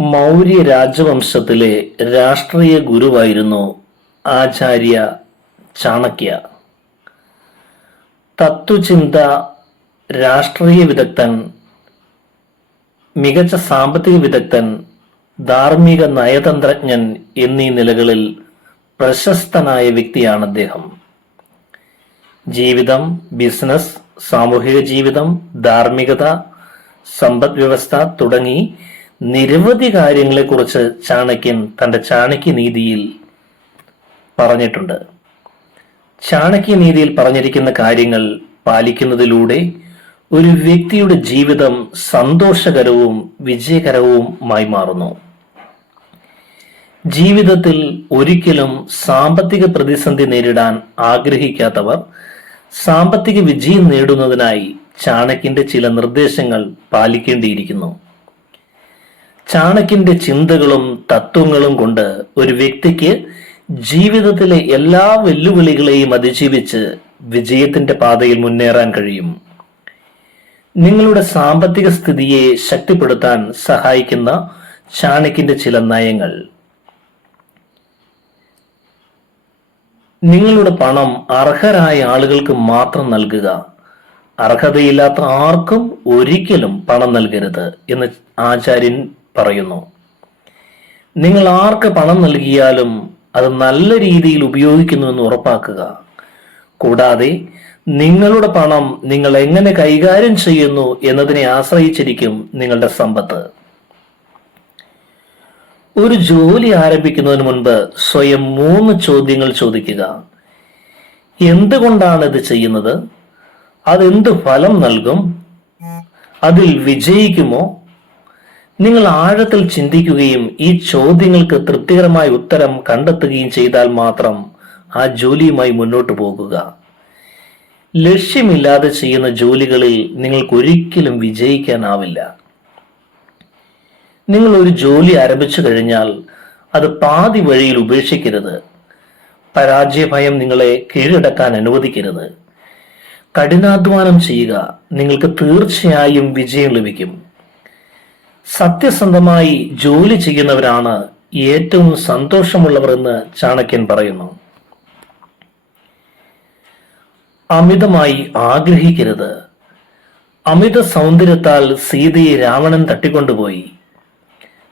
മൗര്യ രാജവംശത്തിലെ രാഷ്ട്രീയ ഗുരുവായിരുന്നു ആചാര്യ ചാണക്യ. തത്വചിന്ത രാഷ്ട്രീയ വിദഗ്ധൻ മികച്ച സാമ്പത്തിക വിദഗ്ധൻ ധാർമ്മിക നയതന്ത്രജ്ഞൻ എന്നീ നിലകളിൽ പ്രശസ്തനായ വ്യക്തിയാണ് അദ്ദേഹം. ജീവിതം ബിസിനസ് സാമൂഹിക ജീവിതം ധാർമ്മികത സമ്പദ് വ്യവസ്ഥ തുടങ്ങി നിരവധി കാര്യങ്ങളെക്കുറിച്ച് ചാണക്യൻ തന്റെ ചാണക്യനീതിയിൽ പറഞ്ഞിട്ടുണ്ട്. ചാണക്യനീതിയിൽ പറഞ്ഞിരിക്കുന്ന കാര്യങ്ങൾ പാലിക്കുന്നതിലൂടെ ഒരു വ്യക്തിയുടെ ജീവിതം സന്തോഷകരവും വിജയകരവുമായി മാറുന്നു. ജീവിതത്തിൽ ഒരിക്കലും സാമ്പത്തിക പ്രതിസന്ധി നേരിടാൻ ആഗ്രഹിക്കാത്തവർ സാമ്പത്തിക വിജയം നേടുന്നതിനായി ചാണക്യന്റെ ചില നിർദ്ദേശങ്ങൾ പാലിക്കേണ്ടിയിരിക്കുന്നു. ചാണക്യന്റെ ചിന്തകളും തത്വങ്ങളും കൊണ്ട് ഒരു വ്യക്തിക്ക് ജീവിതത്തിലെ എല്ലാ വെല്ലുവിളികളെയും അതിജീവിച്ച് വിജയത്തിന്റെ പാതയിൽ മുന്നേറാൻ കഴിയും. നിങ്ങളുടെ സാമ്പത്തിക സ്ഥിതിയെ ശക്തിപ്പെടുത്താൻ സഹായിക്കുന്ന ചാണക്യന്റെ ചില നയങ്ങൾ. നിങ്ങളുടെ പണം അർഹരായ ആളുകൾക്ക് മാത്രം നൽകുക. അർഹതയില്ലാത്ത ആർക്കും ഒരിക്കലും പണം നൽകരുത് എന്ന് ആചാര്യൻ പറയുന്നു. നിങ്ങൾ ആർക്ക് പണം നൽകിയാലും അത് നല്ല രീതിയിൽ ഉപയോഗിക്കുന്നുവെന്ന് ഉറപ്പാക്കുക. കൂടാതെ നിങ്ങളുടെ പണം നിങ്ങൾ എങ്ങനെ കൈകാര്യം ചെയ്യുന്നു എന്നതിനെ ആശ്രയിച്ചിരിക്കും നിങ്ങളുടെ സമ്പത്ത്. ഒരു ജോലി ആരംഭിക്കുന്നതിന് മുൻപ് സ്വയം മൂന്ന് ചോദ്യങ്ങൾ ചോദിക്കുക. എന്തുകൊണ്ടാണ് ഇത് ചെയ്യുന്നത്? അതെന്ത് ഫലം നൽകും? അതിൽ വിജയിക്കുമോ? നിങ്ങൾ ആഴത്തിൽ ചിന്തിക്കുകയും ഈ ചോദ്യങ്ങൾക്ക് തൃപ്തികരമായ ഉത്തരം കണ്ടെത്തുകയും ചെയ്താൽ മാത്രം ആ ജോലിയുമായി മുന്നോട്ട് പോകുക. ലക്ഷ്യമില്ലാതെ ചെയ്യുന്ന ജോലികളിൽ നിങ്ങൾക്ക് ഒരിക്കലും വിജയിക്കാനാവില്ല. നിങ്ങൾ ഒരു ജോലി ആരംഭിച്ചു കഴിഞ്ഞാൽ അത് പാതി വഴിയിൽ ഉപേക്ഷിക്കരുത്. പരാജയഭയം നിങ്ങളെ കീഴടക്കാൻ അനുവദിക്കരുത്. കഠിനാധ്വാനം ചെയ്യുക. നിങ്ങൾക്ക് തീർച്ചയായും വിജയം ലഭിക്കും. സത്യസന്ധമായി ജോലി ചെയ്യുന്നവരാണ് ഏറ്റവും സന്തോഷമുള്ളവർ എന്ന് ചാണക്യൻ പറയുന്നു. അമിതമായി ആഗ്രഹിക്കരുത്. അമിത സൗന്ദര്യത്താൽ സീതയെ രാവണൻ തട്ടിക്കൊണ്ടുപോയി.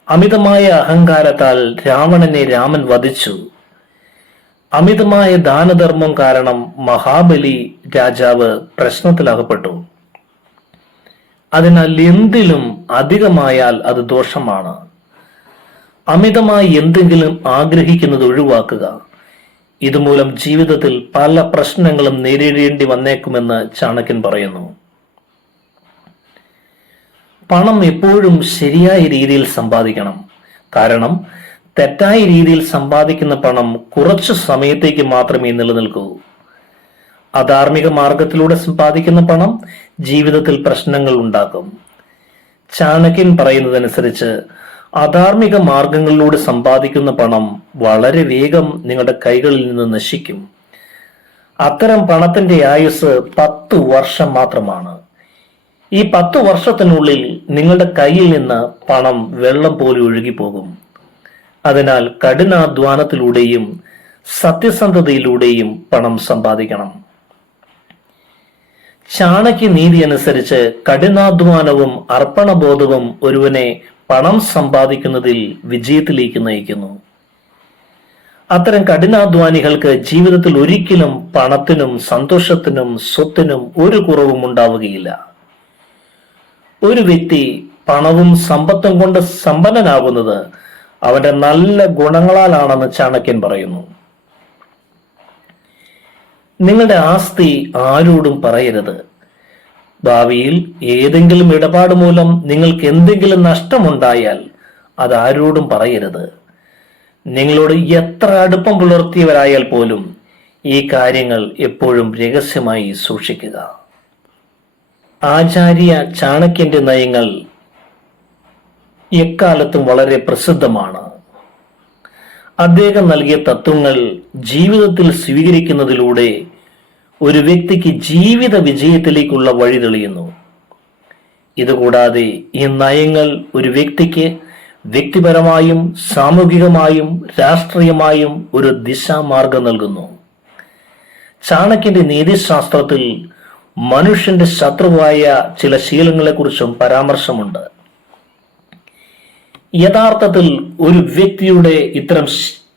അമിതമായ അഹങ്കാരത്താൽ രാവണനെ രാമൻ വധിച്ചു. അമിതമായ ദാനധർമ്മം കാരണം മഹാബലി രാജാവ് പ്രശ്നത്തിലകപ്പെട്ടു. അതിനാൽ എന്തിലും അധികമായാൽ അത് ദോഷമാണ്. അമിതമായി എന്തെങ്കിലും ആഗ്രഹിക്കുന്നത് ഒഴിവാക്കുക. ഇതുമൂലം ജീവിതത്തിൽ പല പ്രശ്നങ്ങളും നേരിടേണ്ടി വന്നേക്കുമെന്ന് ചാണക്യൻ പറയുന്നു. പണം എപ്പോഴും ശരിയായ രീതിയിൽ സമ്പാദിക്കണം. കാരണം തെറ്റായ രീതിയിൽ സമ്പാദിക്കുന്ന പണം കുറച്ചു സമയത്തേക്ക് മാത്രമേ നിലനിൽക്കൂ. അധാർമിക മാർഗത്തിലൂടെ സമ്പാദിക്കുന്ന പണം ജീവിതത്തിൽ പ്രശ്നങ്ങൾ ഉണ്ടാക്കും. ചാണക്യൻ പറയുന്നതനുസരിച്ച് അധാർമിക മാർഗങ്ങളിലൂടെ സമ്പാദിക്കുന്ന പണം വളരെ വേഗം നിങ്ങളുടെ കൈകളിൽ നിന്ന് നശിക്കും. അത്തരം പണത്തിന്റെ ആയുസ് പത്ത് വർഷം മാത്രമാണ്. ഈ പത്ത് വർഷത്തിനുള്ളിൽ നിങ്ങളുടെ കയ്യിൽ നിന്ന് പണം വെള്ളം പോലെ ഒഴുകിപ്പോകും. അതിനാൽ കഠിനാധ്വാനത്തിലൂടെയും സത്യസന്ധതയിലൂടെയും പണം സമ്പാദിക്കണം. ചാണക്യ നീതി അനുസരിച്ച് കഠിനാധ്വാനവും അർപ്പണബോധവും ഒരുവനെ പണം സമ്പാദിക്കുന്നതിൽ വിജയത്തിലേക്ക് നയിക്കുന്നു. അത്തരം കഠിനാധ്വാനികൾക്ക് ജീവിതത്തിൽ ഒരിക്കലും പണത്തിനും സന്തോഷത്തിനും സ്വത്തിനും ഒരു കുറവും ഉണ്ടാവുകയില്ല. ഒരു വ്യക്തി പണവും സമ്പത്തും കൊണ്ട് സമ്പന്നനാകുന്നത് അവന്റെ നല്ല ഗുണങ്ങളാലാണെന്ന് ചാണക്യൻ പറയുന്നു. നിങ്ങളുടെ ആസ്തി ആരോടും പറയരുത്. ഭാവിയിൽ ഏതെങ്കിലും ഇടപാട് മൂലം നിങ്ങൾക്ക് എന്തെങ്കിലും നഷ്ടമുണ്ടായാൽ അത് ആരോടും പറയരുത്. നിങ്ങളോട് എത്ര അടുപ്പം പുലർത്തിയവരായാൽ പോലും ഈ കാര്യങ്ങൾ എപ്പോഴും രഹസ്യമായി സൂക്ഷിക്കുക. ആചാര്യ ചാണക്യന്റെ നയങ്ങൾ എക്കാലത്തും വളരെ പ്രസിദ്ധമാണ്. അദ്ദേഹം നൽകിയ തത്വങ്ങൾ ജീവിതത്തിൽ സ്വീകരിക്കുന്നതിലൂടെ ഒരു വ്യക്തിക്ക് ജീവിത വിജയത്തിലേക്കുള്ള വഴി തെളിയുന്നു. ഇതുകൂടാതെ ഈ നയങ്ങൾ ഒരു വ്യക്തിക്ക് വ്യക്തിപരമായും സാമൂഹികമായും രാഷ്ട്രീയമായും ഒരു ദിശാമാർഗം നൽകുന്നു. ചാണക്യന്റെ നീതിശാസ്ത്രത്തിൽ മനുഷ്യന്റെ ശത്രുവായ ചില ശീലങ്ങളെക്കുറിച്ചും പരാമർശമുണ്ട്. യഥാർത്ഥത്തിൽ ഒരു വ്യക്തിയുടെ ഇത്തരം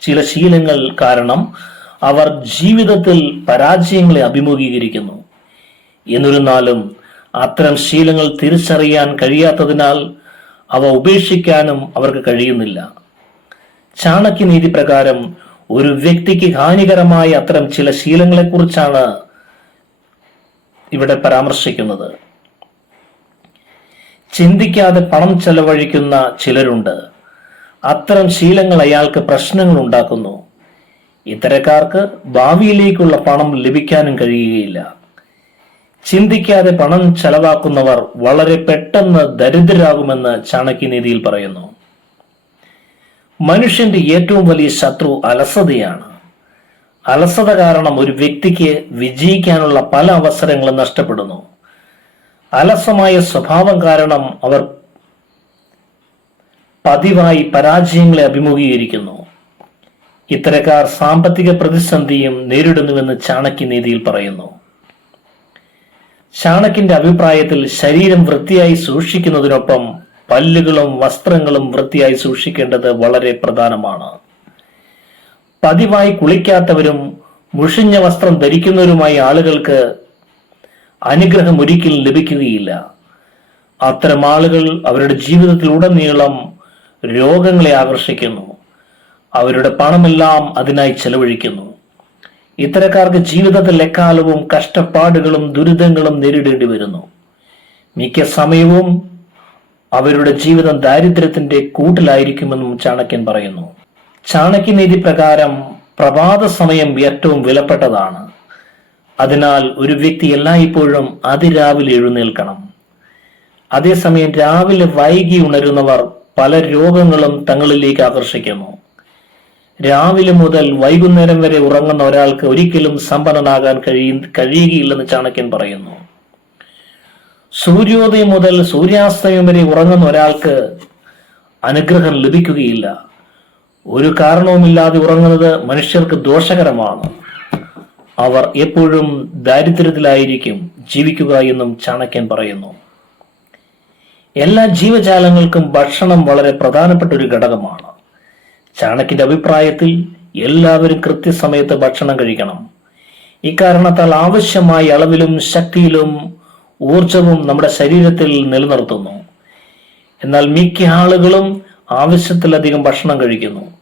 ചില ശീലങ്ങൾ കാരണം അവർ ജീവിതത്തിൽ പരാജയങ്ങളെ അഭിമുഖീകരിക്കുന്നു. എന്നിരുന്നാലും അത്തരം ശീലങ്ങൾ തിരിച്ചറിയാൻ കഴിയാത്തതിനാൽ അവ ഉപേക്ഷിക്കാനും അവർക്ക് കഴിയുന്നില്ല. ചാണക്യനീതി പ്രകാരം ഒരു വ്യക്തിക്ക് ഹാനികരമായ അത്തരം ചില ശീലങ്ങളെക്കുറിച്ചാണ് ഇവിടെ പരാമർശിക്കുന്നത്. ചിന്തിക്കാതെ പണം ചെലവഴിക്കുന്ന ചിലരുണ്ട്. അത്തരം ശീലങ്ങൾ അയാൾക്ക് പ്രശ്നങ്ങൾ ഉണ്ടാക്കുന്നു. ഇത്തരക്കാർക്ക് ഭാവിയിലേക്കുള്ള പണം ലഭിക്കാനും കഴിയുകയില്ല. ചിന്തിക്കാതെ പണം ചെലവാക്കുന്നവർ വളരെ പെട്ടെന്ന് ദരിദ്രരാകുമെന്ന് ചാണക്യനീതിയിൽ പറയുന്നു. മനുഷ്യന്റെ ഏറ്റവും വലിയ ശത്രു അലസതയാണ്. അലസത കാരണം ഒരു വ്യക്തിക്ക് വിജയിക്കാനുള്ള പല അവസരങ്ങളും നഷ്ടപ്പെടുന്നു. അലസമായ സ്വഭാവം കാരണം അവർ പതിവായി പരാജയങ്ങളെ അഭിമുഖീകരിക്കുന്നു. ഇത്തരക്കാർ സാമ്പത്തിക പ്രതിസന്ധിയും നേരിടുന്നുവെന്ന് ചാണക്യനീതിയിൽ പറയുന്നു. ചാണക്യന്റെ അഭിപ്രായത്തിൽ ശരീരം വൃത്തിയായി സൂക്ഷിക്കുന്നതിനൊപ്പം പല്ലുകളും വസ്ത്രങ്ങളും വൃത്തിയായി സൂക്ഷിക്കേണ്ടത് വളരെ പ്രധാനമാണ്. പതിവായി കുളിക്കാത്തവരും മുഷിഞ്ഞ വസ്ത്രം ധരിക്കുന്നവരുമായ ആളുകൾക്ക് അനുഗ്രഹം ഒരിക്കലും ലഭിക്കുകയില്ല. അത്തരം ആളുകൾ അവരുടെ ജീവിതത്തിൽ ഉടനീളം രോഗങ്ങളെ ആകർഷിക്കുന്നു. അവരുടെ പണമെല്ലാം അതിനായി ചെലവഴിക്കുന്നു. ഇത്തരക്കാർക്ക് ജീവിതത്തിൽ എക്കാലവും കഷ്ടപ്പാടുകളും ദുരിതങ്ങളും നേരിടേണ്ടി വരുന്നു. മിക്ക സമയവും അവരുടെ ജീവിതം ദാരിദ്ര്യത്തിന്റെ കൂട്ടിലായിരിക്കുമെന്നും ചാണക്യൻ പറയുന്നു. ചാണക്യനീതി പ്രകാരം പ്രഭാത സമയം ഏറ്റവും വിലപ്പെട്ടതാണ്. അതിനാൽ ഒരു വ്യക്തി എല്ലായ്പ്പോഴും അതിരാവിലെ എഴുന്നേൽക്കണം. അതേസമയം രാവിലെ വൈകി ഉണരുന്നവർ പല രോഗങ്ങളും തങ്ങളിലേക്ക് ആകർഷിക്കുന്നു. രാവിലെ മുതൽ വൈകുന്നേരം വരെ ഉറങ്ങുന്ന ഒരാൾക്ക് ഒരിക്കലും സമ്പന്നനാകാൻ കഴിയ കഴിയുകയില്ലെന്ന് ചാണക്യൻ പറയുന്നു. സൂര്യോദയം മുതൽ സൂര്യാസ്തമയം വരെ ഉറങ്ങുന്ന ഒരാൾക്ക് അനുഗ്രഹം ലഭിക്കുകയില്ല. ഒരു കാരണവുമില്ലാതെ ഉറങ്ങുന്നത് മനുഷ്യർക്ക് ദോഷകരമാണ്. അവർ എപ്പോഴും ദാരിദ്ര്യത്തിലായിരിക്കും ജീവിക്കുക എന്നും ചാണക്യൻ പറയുന്നു. എല്ലാ ജീവജാലങ്ങൾക്കും ഭക്ഷണം വളരെ പ്രധാനപ്പെട്ട ഒരു ഘടകമാണ്. ചാണക്യന്റെ അഭിപ്രായത്തിൽ എല്ലാവരും കൃത്യസമയത്ത് ഭക്ഷണം കഴിക്കണം. ഇക്കാരണത്താൽ ആവശ്യമായ അളവിലും ശക്തിയിലും ഊർജവും നമ്മുടെ ശരീരത്തിൽ നിലനിർത്തുന്നു. എന്നാൽ മിക്ക ആളുകളും ആവശ്യത്തിലധികം ഭക്ഷണം കഴിക്കുന്നു.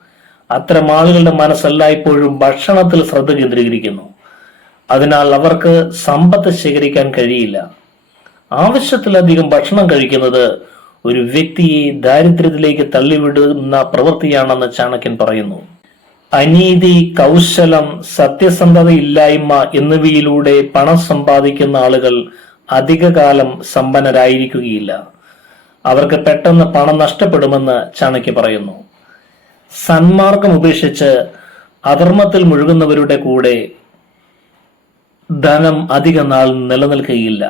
അത്തരം ആളുകളുടെ മനസ്സെല്ലായ്പ്പോഴും ഭക്ഷണത്തിൽ ശ്രദ്ധ കേന്ദ്രീകരിക്കുന്നു. അതിനാൽ അവർക്ക് സമ്പത്ത് ശേഖരിക്കാൻ കഴിയില്ല. ആവശ്യത്തിലധികം ഭക്ഷണം കഴിക്കുന്നത് ഒരു വ്യക്തിയെ ദാരിദ്ര്യത്തിലേക്ക് തള്ളിവിടുന്ന പ്രവൃത്തിയാണെന്ന് ചാണക്യൻ പറയുന്നു. അനീതി കൗശലം സത്യസന്ധത ഇല്ലായ്മ എന്നിവയിലൂടെ പണം സമ്പാദിക്കുന്ന ആളുകൾ അധികകാലം സമ്പന്നരായിരിക്കുകയില്ല. അവർക്ക് പെട്ടെന്ന് പണം നഷ്ടപ്പെടുമെന്ന് ചാണക്യ പറയുന്നു. സന്മാർഗം ഉപേക്ഷിച്ച് അധർമ്മത്തിൽ മുഴുകുന്നവരുടെ കൂടെ ധനം അധിക നാൾ നിലനിൽക്കുകയില്ല.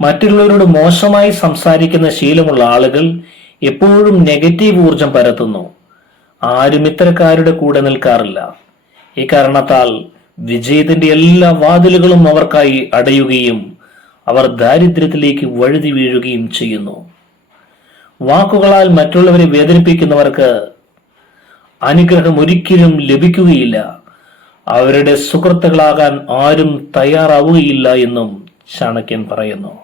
മറ്റുള്ളവരോട് മോശമായി സംസാരിക്കുന്ന ശീലമുള്ള ആളുകൾ എപ്പോഴും നെഗറ്റീവ് ഊർജം പരത്തുന്നു. ആരും ഇത്തരക്കാരുടെ കൂടെ നിൽക്കാറില്ല. ഇക്കാരണത്താൽ വിജയത്തിന്റെ എല്ലാ വാതിലുകളും അവർക്കായി അടയുകയും അവർ ദാരിദ്ര്യത്തിലേക്ക് വഴുതി വീഴുകയും ചെയ്യുന്നു. വാക്കുകളാൽ മറ്റുള്ളവരെ വേദനിപ്പിക്കുന്നവർക്ക് അനുഗ്രഹം ഒരിക്കലും ലഭിക്കുകയില്ല. അവരുടെ സുഹൃത്തുക്കളാകാൻ ആരും തയ്യാറാവുകയില്ല എന്നും ചാണക്യൻ പറയുന്നു.